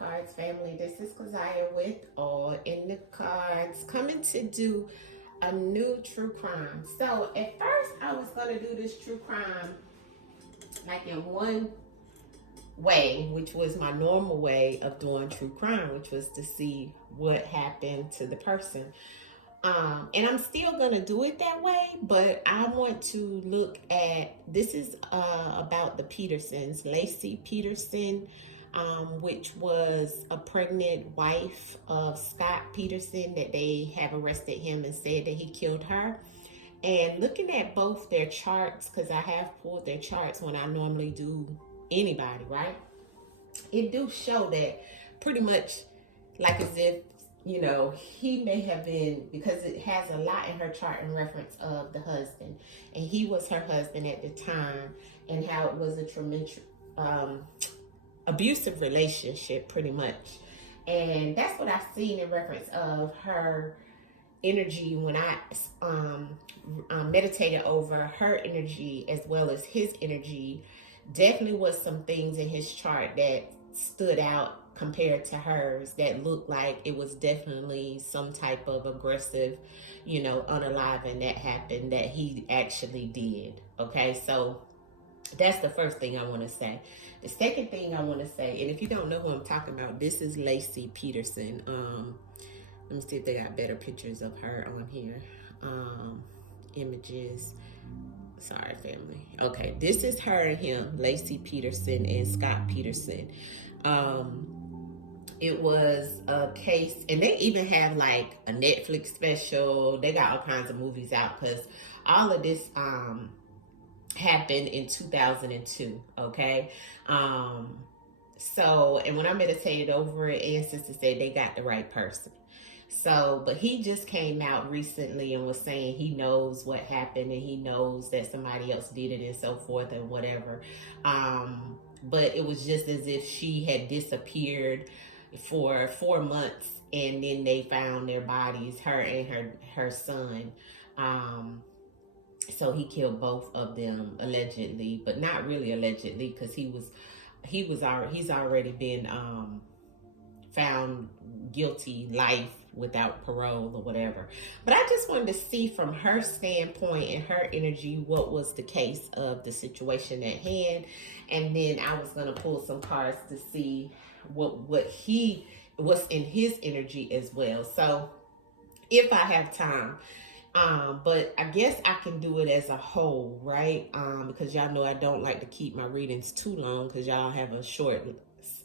AllnDaKards family. This is Keziah with All in the Cards, coming to do a new true crime. So at first I was going to do this true crime like in one way, which was my normal way of doing true crime, which was to see what happened to the person. And I'm still gonna do it that way, but I want to look at, this is about the Petersons, Laci Peterson, which was a pregnant wife of Scott Peterson, that they have arrested him and said that he killed her. And looking at both their charts, because I have pulled their charts when I normally do anybody, right? It do show that pretty much like as if, you know, he may have been, because it has a lot in her chart in reference of the husband, and he was her husband at the time, and how it was a tremendous abusive relationship pretty much. And that's what I've seen in reference of her energy when I meditated over her energy as well as his energy. Definitely was some things in his chart that stood out compared to hers, that looked like it was definitely some type of aggressive, you know, unaliving that happened that he actually did. Okay, so that's the first thing I want to say. The second thing I want to say, and if you don't know who I'm talking about, this is Laci Peterson. Let me see if they got better pictures of her on here. Images. Sorry, family. Okay, this is her and him, Laci Peterson and Scott Peterson. It was a case, and they even have like a Netflix special. They got all kinds of movies out, because all of this happened in 2002. Okay, so, and when I meditated over it, ancestors said they got the right person. So, but he just came out recently and was saying he knows what happened, and he knows that somebody else did it and so forth and whatever. But it was just as if she had disappeared for 4 months, and then they found their bodies, her and her son. So he killed both of them allegedly, but not really allegedly, because he's already been found guilty, life without parole or whatever. But I just wanted to see from her standpoint and her energy what was the case of the situation at hand, and then I was going to pull some cards to see what's in his energy as well. So if I have time, but I guess I can do it as a whole, right? Because y'all know I don't like to keep my readings too long, because y'all have a short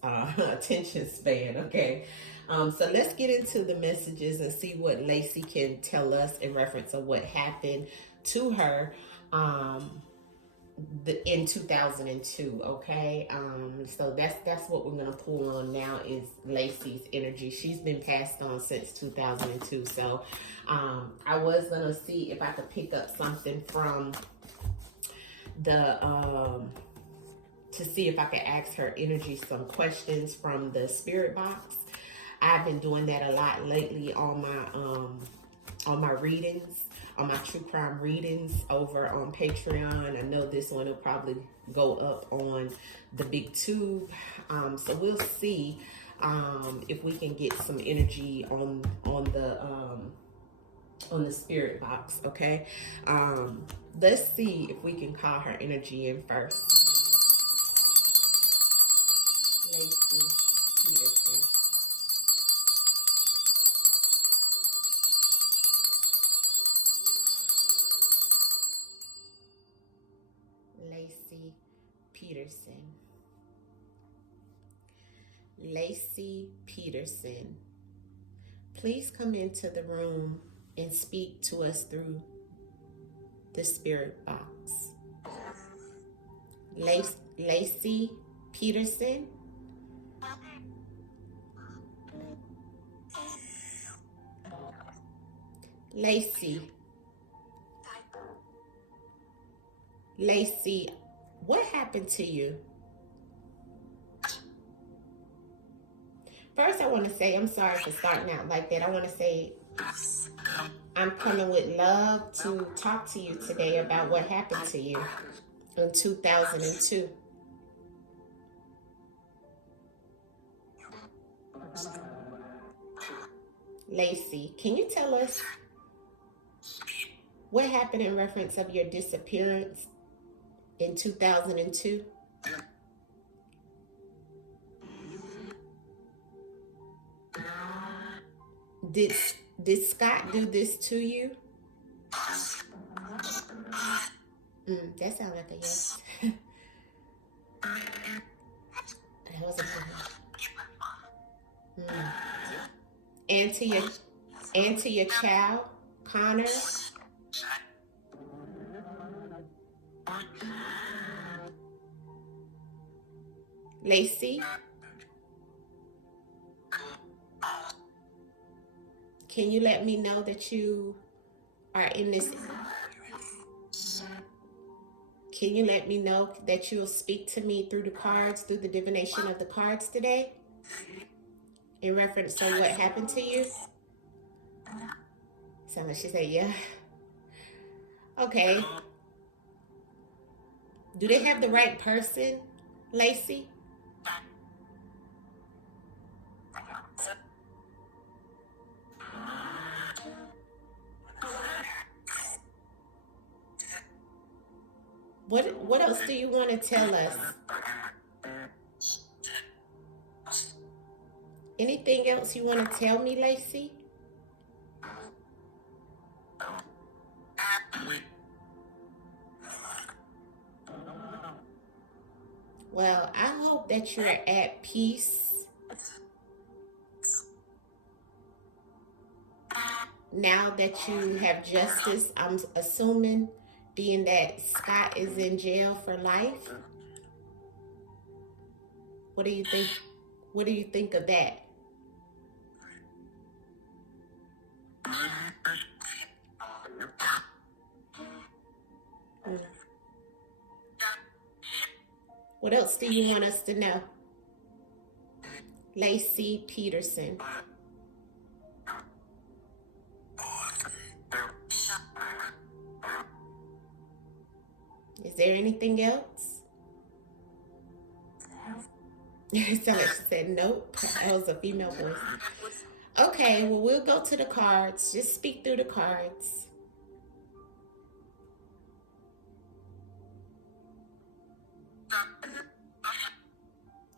attention span. Okay, so let's get into the messages and see what Laci can tell us in reference of what happened to her in 2002. Okay, so that's what we're gonna pull on now, is Laci's energy. She's been passed on since 2002. So I was gonna see if I could pick up something from the to see if I could ask her energy some questions from the spirit box. I've been doing that a lot lately on my readings, on my true crime readings over on Patreon. I know this one will probably go up on the big tube. So we'll see if we can get some energy on the spirit box. Okay, let's see if we can call her energy in first. Laci Peterson. Laci Peterson. Laci Peterson. Please come into the room and speak to us through the spirit box. Laci Peterson. Laci, what happened to you? First, I want to say I'm sorry for starting out like that. I want to say I'm coming with love to talk to you today about what happened to you in 2002. Laci, can you tell us what happened in reference of your disappearance in 2002? Did Scott do this to you? That sounds like a yes. That was a good one. And to your child, Connor? Laci? Can you let me know that you are in this? Can you let me know that you'll speak to me through the cards, through the divination of the cards today? In reference to what happened to you? Sound like she said, yeah. Okay. Do they have the right person, Laci? What else do you want to tell us? Anything else you want to tell me, Laci? Well, I hope that you're at peace now that you have justice. I'm assuming, being that Scott is in jail for life. What do you think? What do you think of that? What else do you want us to know? Laci Peterson. Is there anything else? It sounded like she said nope. That was a female voice. Okay, well, we'll go to the cards. Just speak through the cards.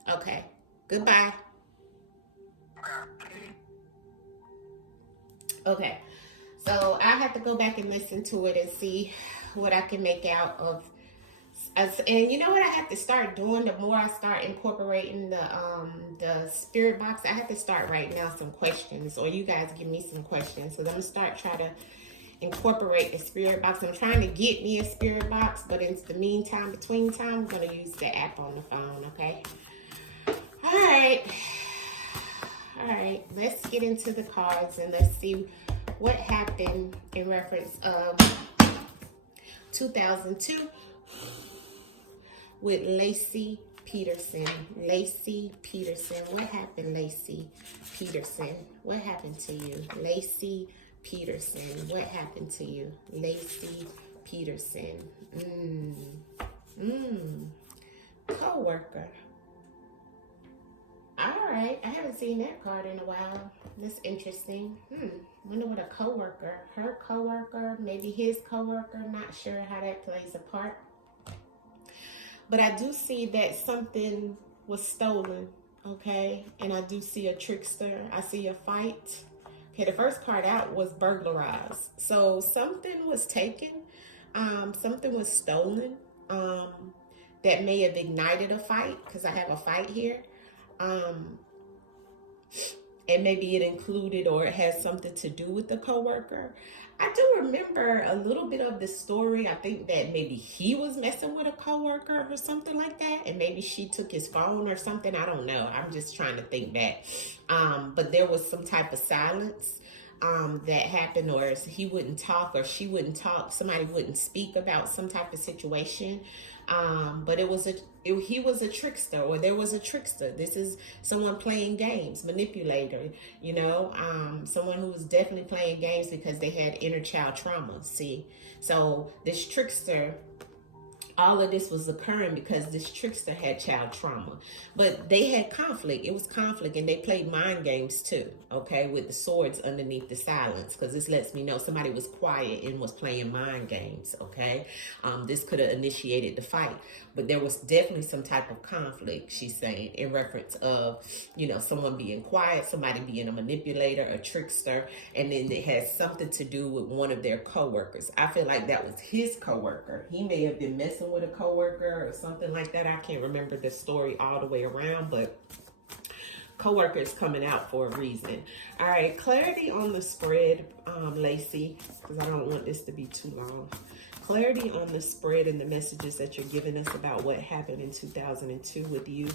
Okay, goodbye. Okay, so I have to go back and listen to it and see what I can make out of. And you know what I have to start doing? The more I start incorporating the spirit box, I have to start writing down some questions, or you guys give me some questions. So I'm gonna start trying to incorporate the spirit box. I'm trying to get me a spirit box, but in the meantime, between time, I'm gonna use the app on the phone. Okay. All right. Let's get into the cards and let's see what happened in reference of 2002 with Laci Peterson. Laci Peterson. What happened, Laci Peterson? What happened to you? Laci Peterson. What happened to you? Laci Peterson. Co-worker. All right. I haven't seen that card in a while. That's interesting. Wonder what a co-worker, her co-worker, maybe his co-worker, not sure how that plays a part. But I do see that something was stolen, okay? And I do see a trickster. I see a fight. Okay, the first card out was burglarized. So something was taken, something was stolen that may have ignited a fight, because I have a fight here. And maybe it included or it has something to do with the coworker. I do remember a little bit of the story. I think that maybe he was messing with a coworker or something like that, and maybe she took his phone or something. I don't know. I'm just trying to think back. But there was some type of silence that happened, or he wouldn't talk or she wouldn't talk. Somebody wouldn't speak about some type of situation. But he was a trickster, or there was a trickster. This is someone playing games, manipulator, you know, someone who was definitely playing games because they had inner child trauma. See, so this trickster all of this was occurring because this trickster had child trauma. But they had conflict. It was conflict, and they played mind games too, okay, with the swords underneath the silence, because this lets me know somebody was quiet and was playing mind games, okay? This could have initiated the fight, but there was definitely some type of conflict, she's saying, in reference of, you know, someone being quiet, somebody being a manipulator, a trickster, and then it has something to do with one of their co-workers. I feel like that was his co-worker. He may have been messing with a co-worker or something like that. I can't remember the story all the way around, but co-worker is coming out for a reason. All right, clarity on the spread, Laci, because I don't want this to be too long. Clarity on the spread and the messages that you're giving us about what happened in 2002 with you.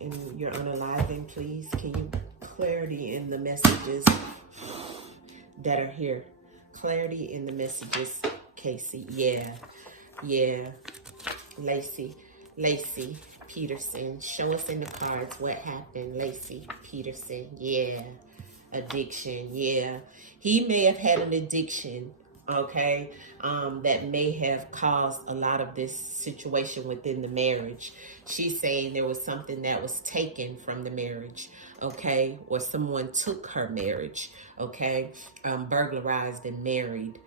And you're unaliving, please. Can you clarity in the messages that are here? Clarity in the messages, Casey. Yeah. Laci Peterson. Show us in the cards what happened. Laci Peterson. Yeah. Addiction. Yeah. He may have had an addiction, okay, that may have caused a lot of this situation within the marriage. She's saying there was something that was taken from the marriage, okay, or someone took her marriage, okay, burglarized and married.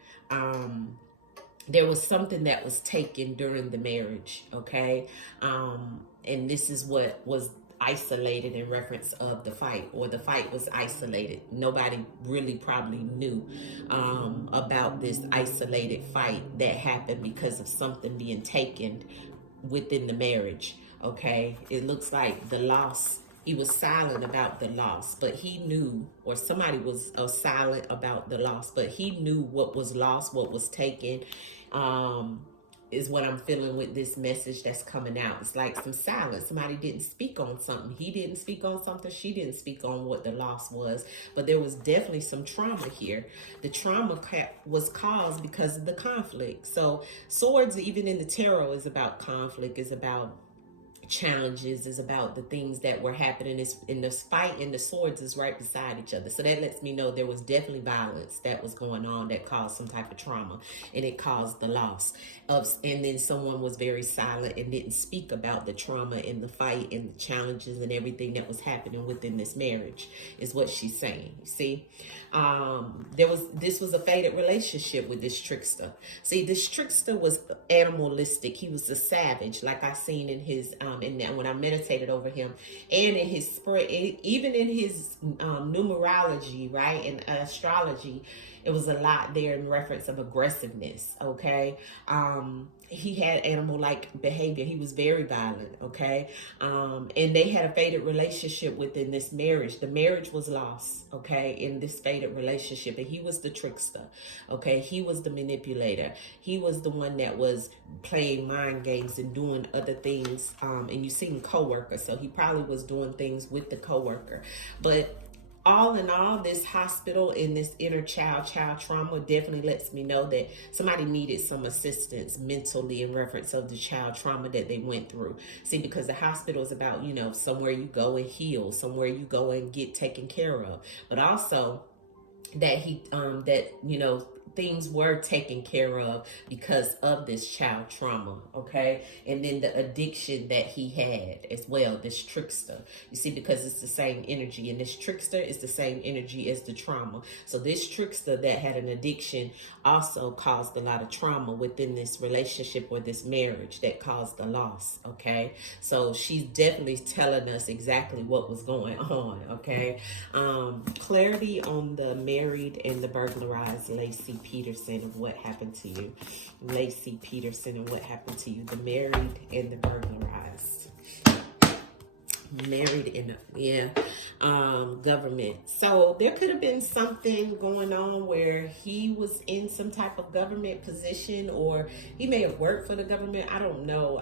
There was something that was taken during the marriage, okay, and this is what was isolated in reference of the fight, or the fight was isolated. Nobody really probably knew about this isolated fight that happened because of something being taken within the marriage, okay? It looks like the loss, he was silent about the loss, but he knew, or somebody was silent about the loss, but he knew what was lost, what was taken, is what I'm feeling with this message that's coming out. It's like some silence. Somebody didn't speak on something. He didn't speak on something. She didn't speak on what the loss was. But there was definitely some trauma here. The trauma was caused because of the conflict. So swords, even in the tarot, is about conflict, is about challenges, is about the things that were happening in this fight, and the swords is right beside each other. So that lets me know there was definitely violence that was going on that caused some type of trauma, and it caused the loss of, and then someone was very silent and didn't speak about the trauma and the fight and the challenges and everything that was happening within this marriage, is what she's saying. You see, this was a faded relationship with this trickster. See, this trickster was animalistic. He was a savage, like I seen in his in that when I meditated over him, and in his spread, even in his numerology, right, and astrology, it was a lot there in reference of aggressiveness, okay? He had animal-like behavior. He was very violent, okay? And they had a faded relationship within this marriage. The marriage was lost, okay, in this faded relationship. And he was the trickster, okay? He was the manipulator. He was the one that was playing mind games and doing other things. And you seen co-worker, so he probably was doing things with the co-worker. But all in all, this hospital and this inner child trauma definitely lets me know that somebody needed some assistance mentally in reference of the child trauma that they went through. See, because the hospital is about, you know, somewhere you go and heal, somewhere you go and get taken care of, but also that you know, things were taken care of because of this child trauma, okay? And then the addiction that he had as well, this trickster. You see, because it's the same energy, and this trickster is the same energy as the trauma. So this trickster that had an addiction also caused a lot of trauma within this relationship or this marriage that caused the loss, okay? So she's definitely telling us exactly what was going on, okay? Clarity on the married and the burglarized, Laci Peterson, of what happened to you. Laci Peterson, and what happened to you. The married and the burglarized. Married in government. So there could have been something going on where he was in some type of government position, or he may have worked for the government. I don't know.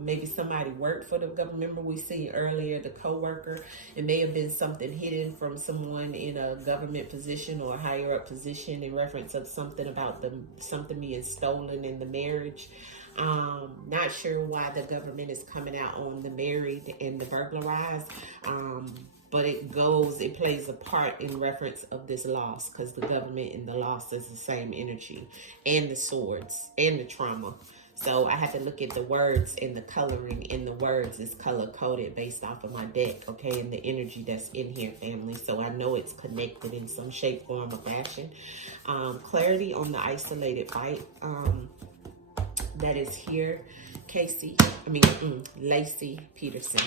Maybe somebody worked for the government. Remember we seen earlier the co-worker. It may have been something hidden from someone in a government position or a higher up position in reference of something about something being stolen in the marriage. Not sure why the government is coming out on the married and the burglarized, but it plays a part in reference of this loss, because the government and the loss is the same energy, and the swords and the trauma. So I had to look at the words, and the coloring in the words is color coded based off of my deck, okay, and the energy that's in here, family. So I know it's connected in some shape, form, or fashion. Clarity on the isolated fight that is here. Laci Peterson.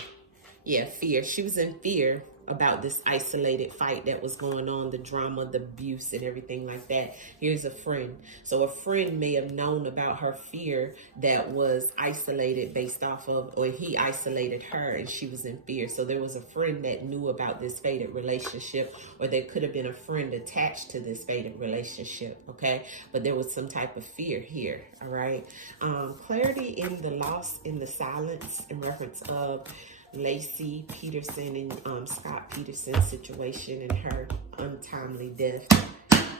Yeah, fear. She was in fear about this isolated fight that was going on, the drama, the abuse, and everything like that. Here's a friend. So a friend may have known about her fear that was isolated based off of, or he isolated her and she was in fear. So there was a friend that knew about this fated relationship, or there could have been a friend attached to this fated relationship, okay? But there was some type of fear here, all right? Clarity in the loss, in the silence, in reference of Laci Peterson and Scott Peterson's situation and her untimely death.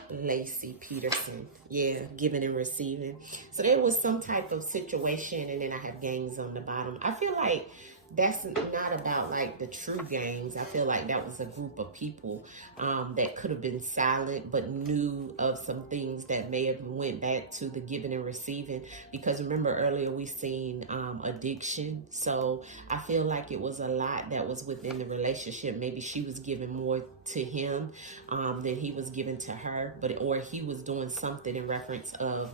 Laci Peterson, yeah, giving and receiving. So there was some type of situation, and then I have gangs on the bottom. I feel like that's not about like the true gangs. I feel like that was a group of people that could have been silent but knew of some things that may have went back to the giving and receiving, because remember earlier we seen addiction. So I feel like it was a lot that was within the relationship. Maybe she was giving more to him than he was giving to her, or he was doing something in reference of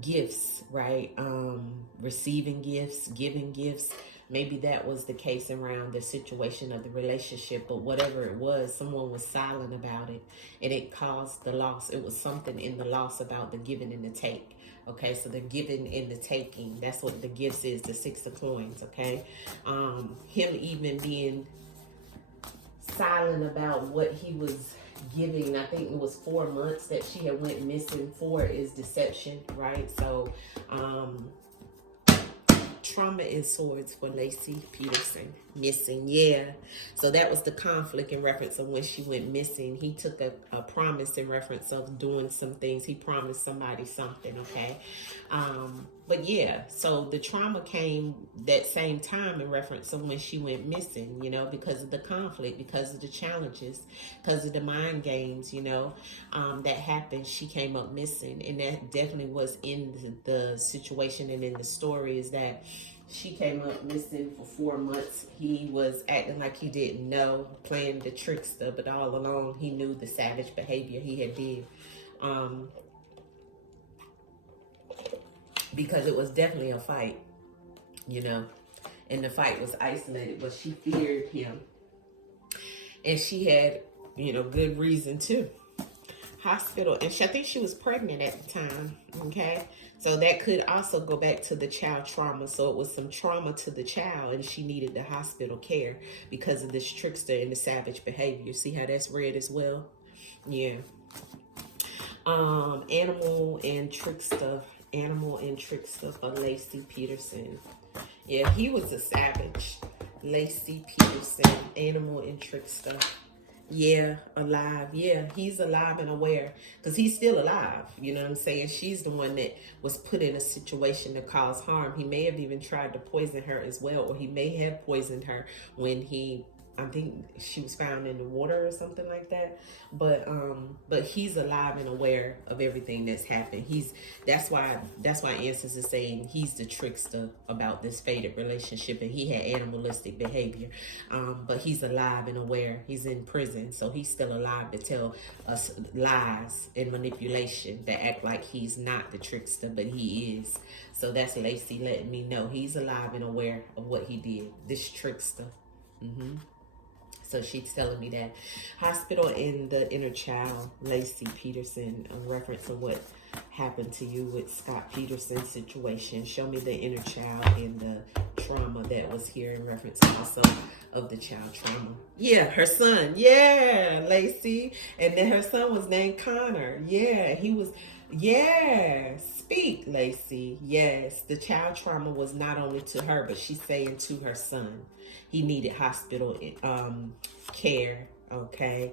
gifts, right? Receiving gifts, giving gifts. Maybe that was the case around the situation of the relationship, but whatever it was, someone was silent about it and it caused the loss. It was something in the loss about the giving and the take. Okay, so the giving and the taking, that's what the gifts is, the 6 of coins, okay? Him even being silent about what he was giving. I think it was 4 months that she had went missing. 4 is deception, right? So trauma and swords for Laci Peterson. Missing, yeah. So that was the conflict in reference of when she went missing. He took a promise in reference of doing some things. He promised somebody something, okay? But yeah, so the trauma came that same time in reference of when she went missing, you know, because of the conflict, because of the challenges, because of the mind games, you know, that happened. She came up missing, and that definitely was in the situation and in the story, is that she came up missing for 4 months. He was acting like he didn't know, playing the trickster, but all along he knew the savage behavior he had did. Because it was definitely a fight, you know, and the fight was isolated, but she feared him. And she had, you know, good reason too. Hospital, and I think she was pregnant at the time, okay? So that could also go back to the child trauma. So it was some trauma to the child, and she needed the hospital care because of this trickster and the savage behavior. See how that's read as well? Yeah. Animal and trickster for Laci Peterson. Yeah, he was a savage. Laci Peterson, animal and trickster. Yeah, alive. Yeah, he's alive and aware, because he's still alive. You know what I'm saying? She's the one that was put in a situation to cause harm. He may have even tried to poison her as well, or he may have poisoned her when I think she was found in the water or something like that. But he's alive and aware of everything that's happened. That's why Answers is saying he's the trickster about this fated relationship, and he had animalistic behavior. But he's alive and aware. He's in prison, so he's still alive to tell us lies and manipulation, that act like he's not the trickster, but he is. So that's Laci letting me know he's alive and aware of what he did. This trickster. So she's telling me that. Hospital in the inner child, Laci Peterson, a reference to what happened to you with Scott Peterson's situation. Show me the inner child and the trauma that was here in reference also of the child trauma. Yeah, her son. Yeah, Laci. And then her son was named Connor. Yeah, he was. Yeah, speak, Laci. Yes, the child trauma was not only to her, but she's saying to her son. He needed hospital care, okay?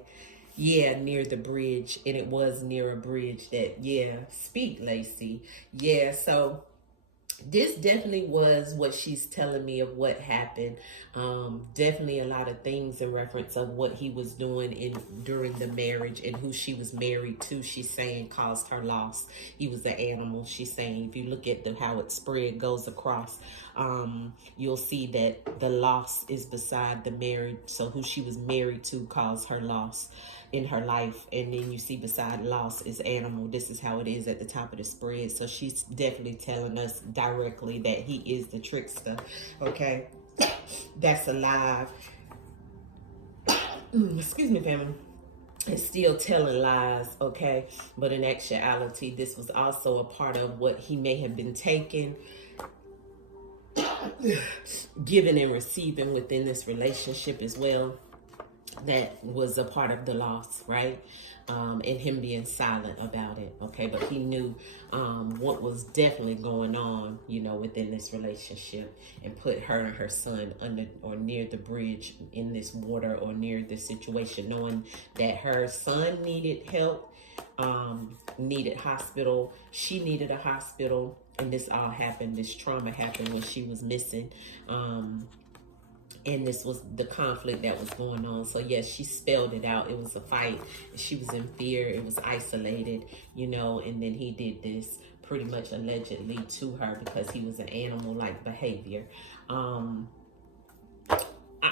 Yeah, near the bridge, and it was near a bridge that, yeah, speak, Laci. Yeah, so this definitely was what she's telling me of what happened. Definitely a lot of things in reference of what he was doing during the marriage, and who she was married to, she's saying caused her loss. He was an animal. She's saying if you look at how it spread goes across, you'll see that the loss is beside the married. So who she was married to caused her loss in her life, and then you see beside loss is animal. This is how it is at the top of the spread. So she's definitely telling us directly that he is the trickster, okay, that's alive. Excuse me, family. It's still telling lies, okay, but in actuality this was also a part of what he may have been taking, giving and receiving within this relationship as well. That was a part of the loss, right? And him being silent about it, okay? But he knew what was definitely going on, you know, within this relationship, and put her and her son under or near the bridge in this water, or near this situation, knowing that her son needed help, needed hospital, she needed a hospital, and this all happened, this trauma happened when she was missing. And this was the conflict that was going on. So yes, she spelled it out. It was a fight. She was in fear. It was isolated, you know, and then he did this pretty much allegedly to her because he was an animal-like behavior. I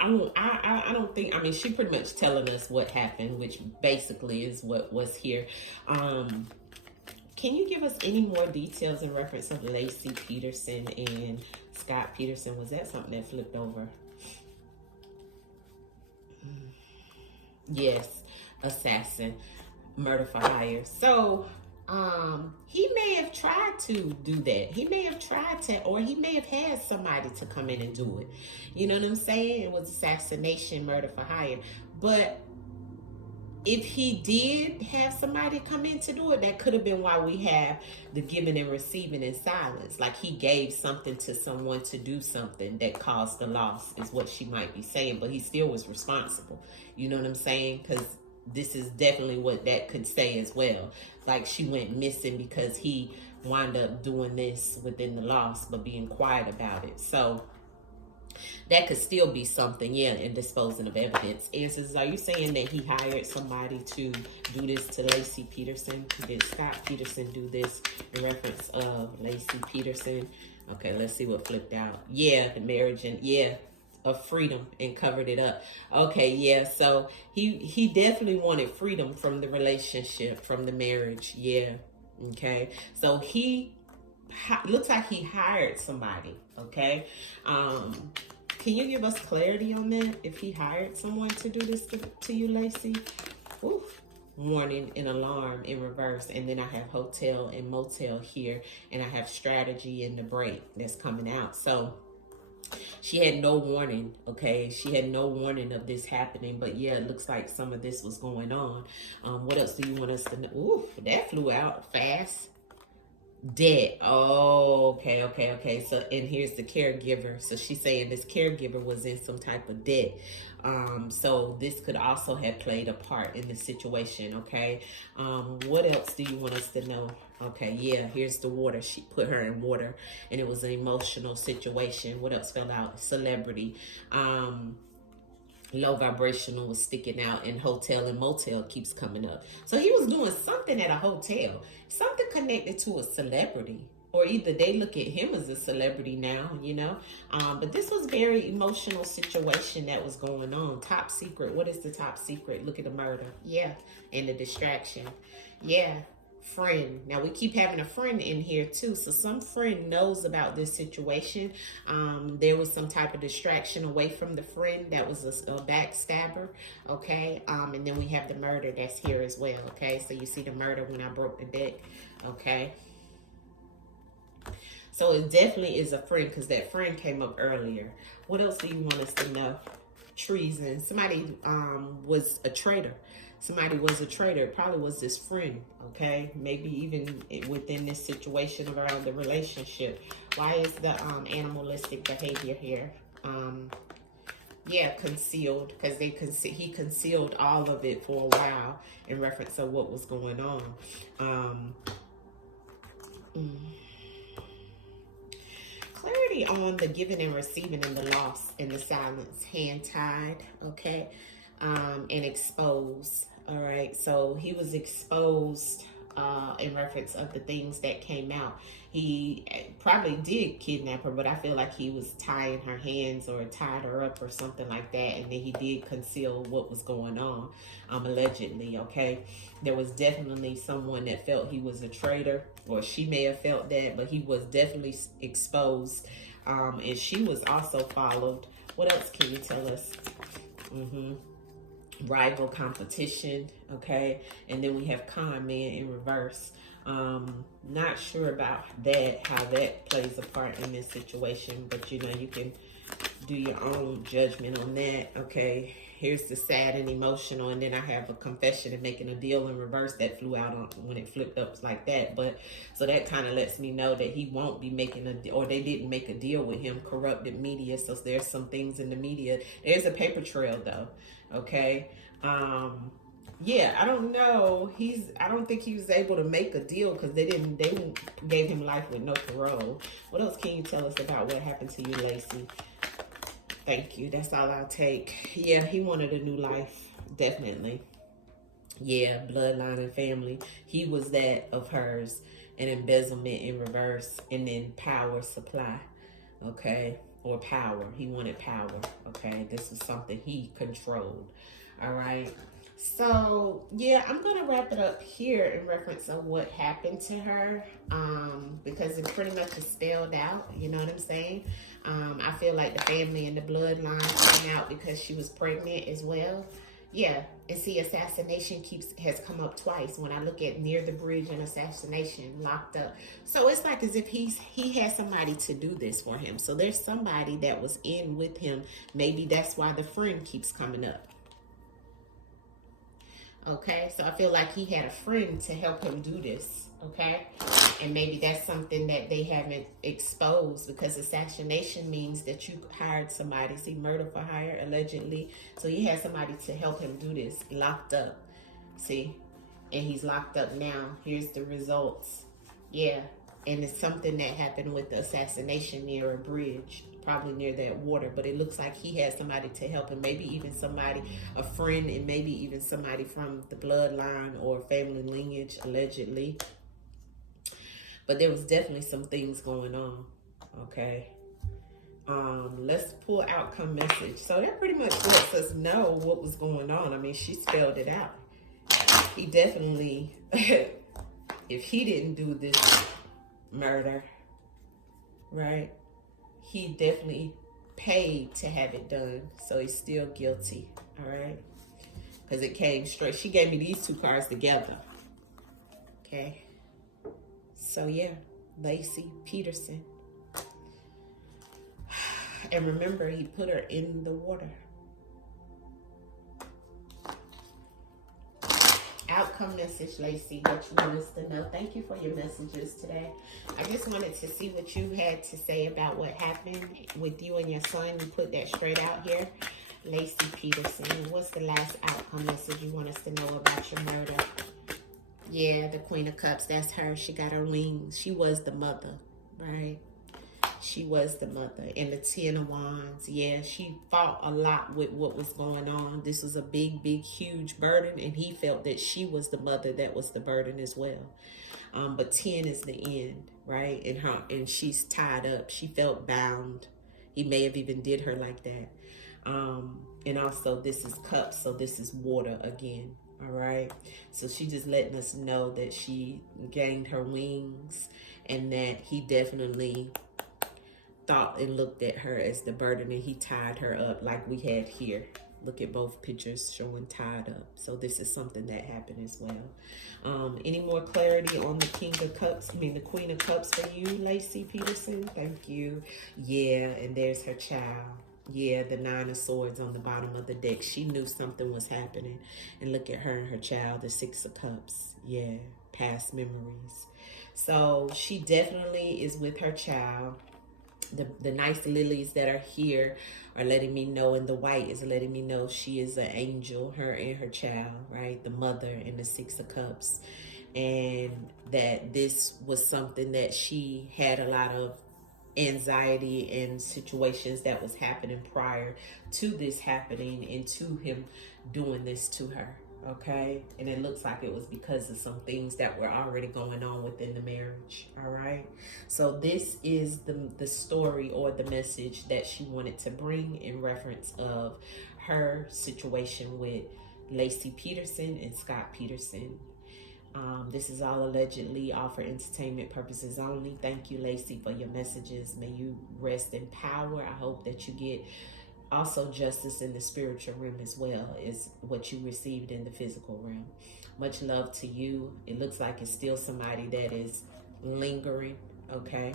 don't think, I mean, she pretty much telling us what happened, which basically is what was here. Can you give us any more details in reference of Laci Peterson and Scott Peterson? Was that something that flipped over? Yes, assassin, murder for hire. So he may have tried to do that. He may have tried to, or he may have had somebody to come in and do it. You know what I'm saying? It was assassination, murder for hire. But if he did have somebody come in to do it, that could have been why we have the giving and receiving in silence. Like he gave something to someone to do something that caused the loss, is what she might be saying. But he still was responsible. You know what I'm saying? Because this is definitely what that could say as well. Like she went missing because he wound up doing this within the loss, but being quiet about it. So that could still be something, yeah, in disposing of evidence. Answers, are you saying that he hired somebody to do this to Laci Peterson? Did Scott Peterson do this in reference of Laci Peterson? Okay, let's see what flipped out. Yeah, the marriage and, yeah, of freedom, and covered it up. Okay, yeah, so he definitely wanted freedom from the relationship, from the marriage, yeah, okay. So he looks like he hired somebody, okay. Can you give us clarity on that? If he hired someone to do this to you, Laci? Oof. Warning and alarm in reverse. And then I have hotel and motel here. And I have strategy in the break that's coming out. So she had no warning, okay? She had no warning of this happening. But yeah, it looks like some of this was going on. What else do you want us to know? Oof, that flew out fast. Debt. Oh, okay. So, and here's the caregiver. So she's saying this caregiver was in some type of debt. So this could also have played a part in the situation, okay? What else do you want us to know? Okay, yeah, here's the water. She put her in water, and it was an emotional situation. What else fell out? Celebrity. Low vibrational was sticking out, and hotel and motel keeps coming up. So he was doing something at a hotel, something connected to a celebrity, or either they look at him as a celebrity now, you know. But this was very emotional situation that was going on. Top secret. What is the top secret? Look at the murder. Yeah. And the distraction. Yeah. Friend. Now we keep having a friend in here too, so some friend knows about this situation. There was some type of distraction away from the friend that was a backstabber, okay. And then we have the murder that's here as well, okay. So you see the murder when I broke the deck, okay. So it definitely is a friend, because that friend came up earlier. What else do you want us to know? Treason. Somebody was a traitor. Somebody was a traitor. It probably was this friend, okay? Maybe even within this situation around the relationship. Why is the animalistic behavior here? Yeah, concealed, because he concealed all of it for a while in reference to what was going on. definitely on the giving and receiving and the loss and the silence, hand tied, okay, and exposed. All right, so he was exposed in reference of the things that came out. He probably did kidnap her, but I feel like he was tying her hands or tied her up or something like that, and then he did conceal what was going on, allegedly, okay? There was definitely someone that felt he was a traitor, or she may have felt that, but he was definitely exposed, and she was also followed. What else can you tell us? Rival competition, okay? And then we have con man in reverse. Not sure about that, how that plays a part in this situation, but you know, you can do your own judgment on that, okay? Here's the sad and emotional, and then I have a confession and making a deal in reverse that flew out on when it flipped up like that. But so that kind of lets me know that he won't be making a, or they didn't make a deal with him. Corrupted media. So there's some things in the media. There's a paper trail though, okay? Yeah, I don't know. I don't think he was able to make a deal because they gave him life with no parole. What else can you tell us about what happened to you, Laci? Thank you. That's all I'll take. Yeah, he wanted a new life. Definitely. Yeah, bloodline and family. He was that of hers. And embezzlement in reverse. And then power supply. Okay. Or power. He wanted power. Okay. This was something he controlled. All right. So, yeah, I'm going to wrap it up here in reference of what happened to her, because it pretty much is spelled out, you know what I'm saying? I feel like the family and the bloodline came out because she was pregnant as well. Yeah, and see, assassination has come up twice when I look at near the bridge and assassination, locked up. So it's like as if he has somebody to do this for him. So there's somebody that was in with him. Maybe that's why the friend keeps coming up. Okay, so I feel like he had a friend to help him do this, okay? And maybe that's something that they haven't exposed, because assassination means that you hired somebody. See, murder for hire, allegedly. So he had somebody to help him do this, locked up. See, and he's locked up now. Here's the results. Yeah, and it's something that happened with the assassination near a bridge, probably near that water, but it looks like he had somebody to help him, maybe even somebody, a friend, and maybe even somebody from the bloodline or family lineage, allegedly. But there was definitely some things going on, okay? Let's pull outcome message. So that pretty much lets us know what was going on. I mean, she spelled it out. He definitely, if he didn't do this murder, right? He definitely paid to have it done. So he's still guilty, all right? Because it came straight. She gave me these two cards together, okay? So yeah, Laci, Peterson. And remember, he put her in the water. Outcome message, Laci, what you want us to know. Thank you for your messages today. I just wanted to see what you had to say about what happened with you and your son. You put that straight out here. Laci Peterson, what's the last outcome message you want us to know about your murder? Yeah, the Queen of Cups, that's her. She got her wings. She was the mother, right? She was the mother. And the 10 of Wands, yeah, she fought a lot with what was going on. This was a big, big, huge burden, and he felt that she was the mother that was the burden as well. But 10 is the end, right? And she's tied up. She felt bound. He may have even did her like that. And also, this is cups, so this is water again. All right, so she just letting us know that she gained her wings, and that he definitely thought and looked at her as the burden, and he tied her up like we had here. Look at both pictures showing tied up. So this is something that happened as well. Any more clarity on the King of Cups? I mean, the Queen of Cups for you, Laci Peterson? Thank you. Yeah, and there's her child. Yeah, the 9 of Swords on the bottom of the deck. She knew something was happening. And look at her and her child, the 6 of Cups. Yeah, past memories. So she definitely is with her child. The nice lilies that are here are letting me know, and the white is letting me know she is an angel, her and her child, right? The mother and the 6 of Cups. And that this was something that she had a lot of anxiety and situations that was happening prior to this happening and to him doing this to her. Okay, and it looks like it was because of some things that were already going on within the marriage. All right, so this is the story or the message that she wanted to bring in reference of her situation with Laci Peterson and Scott Peterson. This is all allegedly all for entertainment purposes only. Thank you, Laci, for your messages. May you rest in power. I hope that you get also justice in the spiritual realm as well as what you received in the physical realm. Much love to you. It looks like it's still somebody that is lingering, okay?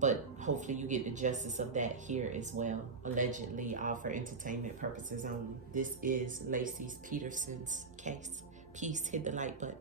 But hopefully you get the justice of that here as well. Allegedly all for entertainment purposes only. This is Laci Peterson's case. Peace. Hit the like button.